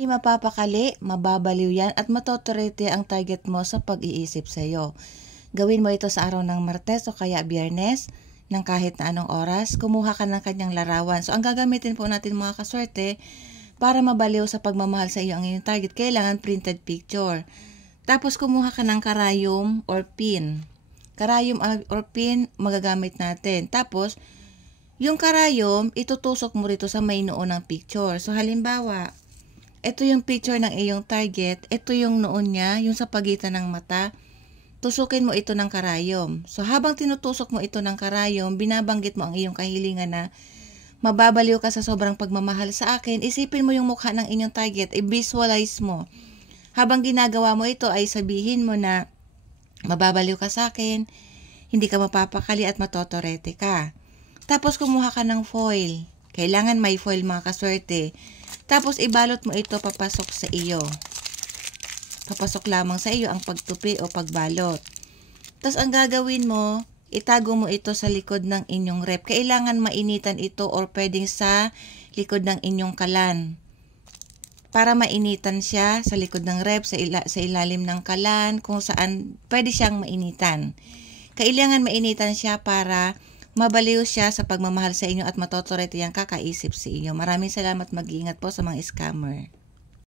Hindi mapapakali, mababaliw yan at matotorete ang target mo sa pag-iisip sa iyo. Gawin mo ito sa araw ng Martes o kaya Biyernes ng kahit na anong oras. Kumuha ka ng kanyang larawan. So ang gagamitin po natin mga kaswerte para mabaliw sa pagmamahal sa iyo ang iyong target, kailangan printed picture. Tapos kumuha ka ng karayom or pin. Karayom or pin magagamit natin. Tapos yung karayom, itutusok mo rito sa may noo ng picture. So halimbawa, ito yung picture ng iyong target, ito yung noon niya, yung sa pagitan ng mata, tusukin mo ito ng karayom. So habang tinutusok mo ito ng karayom, binabanggit mo ang iyong kahilingan na mababaliw ka sa sobrang pagmamahal sa akin, isipin mo yung mukha ng inyong target, i-visualize mo. Habang ginagawa mo ito ay sabihin mo na mababaliw ka sa akin, hindi ka mapapakali at matotorete ka. Tapos kumuha ka ng foil. Kailangan may foil mga kaswerte. Tapos ibalot mo ito papasok sa iyo. Papasok lamang sa iyo ang pagtupi o pagbalot. Tapos ang gagawin mo, itago mo ito sa likod ng inyong rep. Kailangan mainitan ito or pwedeng sa likod ng inyong kalan. Para mainitan siya sa likod ng rep, sa ilalim ng kalan, kung saan pwede siyang mainitan. Kailangan mainitan siya para mabaliw siya sa pagmamahal sa inyo at matotorete yung kakaisip sa inyo. Maraming salamat, mag-iingat po sa mga scammer.